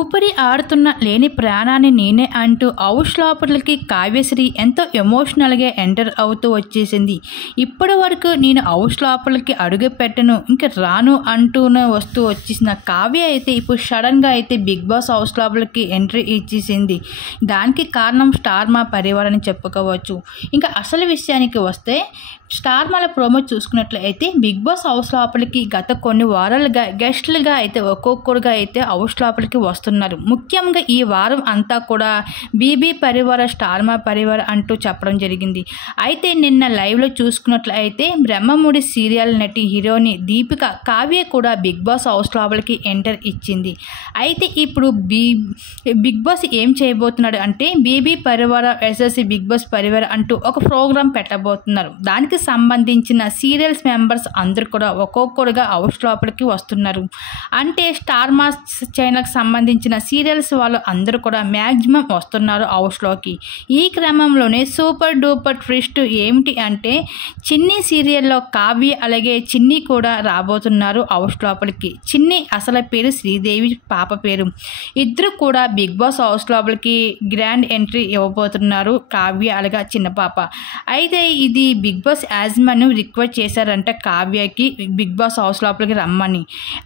ఊపిరి ఆడుతున్న లేని ప్రాణాన్ని నేనే అంటూ హౌస్ లోపలికి కావ్యశ్రీ ఎంతో ఎమోషనల్గా ఎంటర్ అవుతూ వచ్చేసింది. ఇప్పటి వరకు నేను హౌస్ లోపలికి అడుగు పెట్టను, ఇంక రాను అంటూనే వస్తూ వచ్చేసిన కావ్య అయితే ఇప్పుడు సడన్గా అయితే బిగ్ బాస్ హౌస్ లోపలికి ఎంట్రీ ఇచ్చేసింది. దానికి కారణం స్టార్ మా పరివార్ అని చెప్పుకోవచ్చు. ఇంకా అసలు విషయానికి వస్తే స్టార్ మాల ప్రోమో చూసుకున్నట్లయితే బిగ్ బాస్ హౌస్ లోపలికి గత కొన్ని వారాలుగా గెస్టులుగా అయితే ఒక్కొక్కరుగా అయితే హౌస్ లోపలికి వస్తున్నారు. ముఖ్యంగా ఈ వారం అంతా కూడా బీబీ పరివార స్టార్ మా పరివార అంటూ చెప్పడం జరిగింది. అయితే నిన్న లైవ్లో చూసుకున్నట్లయితే బ్రహ్మముడి సీరియల్ నటి హీరోని దీపిక కావ్య కూడా బిగ్ బాస్ హౌస్ లోపలికి ఎంటర్ ఇచ్చింది. అయితే ఇప్పుడు బిగ్ బాస్ ఏం చేయబోతున్నాడు అంటే బీబీ పరివార వర్సెస్ బిగ్ బాస్ పరివార అంటూ ఒక ప్రోగ్రాం పెట్టబోతున్నారు. దానికి సంబంధించిన సీరియల్స్ మెంబర్స్ అందరూ కూడా ఒక్కొక్కరుగా హౌస్ లోపలికి వస్తున్నారు. అంటే స్టార్ మాస్ ఛానల్కి సంబంధించిన సీరియల్స్ వాళ్ళు అందరూ కూడా మ్యాక్సిమం వస్తున్నారు హౌస్లోకి. ఈ క్రమంలోనే సూపర్ డూపర్ ట్విస్ట్ ఏమిటి అంటే చిన్ని సీరియల్లో కావ్య అలాగే చిన్ని కూడా రాబోతున్నారు హౌస్ లోపలికి. చిన్ని అసలు పేరు శ్రీదేవి, పాప పేరు. ఇద్దరు కూడా బిగ్ బాస్ హౌస్ లోపలికి గ్రాండ్ ఎంట్రీ ఇవ్వబోతున్నారు, కావ్య అలాగే చిన్న పాప. అయితే ఇది బిగ్ బాస్ యాజమాన్యం రిక్వెస్ట్ చేశారంట కావ్యకి బిగ్ బాస్ హౌస్ లోపలికి రమ్మని.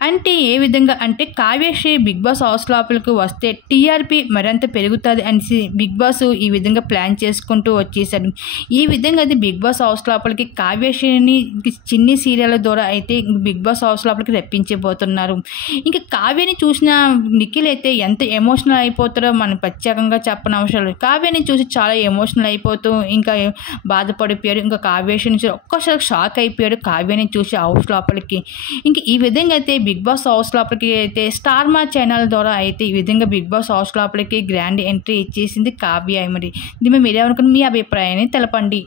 అంటే ఏ విధంగా అంటే కావ్యశ్రీ బిగ్ బాస్ హౌస్ లోపలికి వస్తే టీఆర్పీ మరింత పెరుగుతుంది అనేసి బిగ్ బాస్ ఈ విధంగా ప్లాన్ చేసుకుంటూ వచ్చేసాడు. ఈ విధంగా అది బిగ్ బాస్ హౌస్ లోపలికి కావ్యశ్రీని చిన్ని సీరియల్ ద్వారా అయితే బిగ్ బాస్ హౌస్ లోపలికి రప్పించబోతున్నారు. ఇంకా కావ్యని చూసిన నిఖిల్ అయితే ఎంత ఎమోషనల్ అయిపోతారో మనం ప్రత్యేకంగా చెప్పని అవసరం లేదు. కావ్యని చూసి చాలా ఎమోషనల్ అయిపోతూ ఇంకా బాధపడిపోయాడు. ఇంకా కావ్యశ్రీ నుంచి ఒక్కసారి షాక్ అయిపోయాడు కావ్యని చూసి హౌస్ లోపలికి. ఇంక ఈ విధంగా అయితే బిగ్ బాస్ హౌస్ లోపలికి అయితే స్టార్ మా ఛానల్ ద్వారా అయితే ఈ విధంగా బిగ్ బాస్ హౌస్ లోపలికి గ్రాండ్ ఎంట్రీ ఇచ్చేసింది కావ్య. మరి దీని మీద మీరేమనుకున్న మీ అభిప్రాయాన్ని తెలపండి.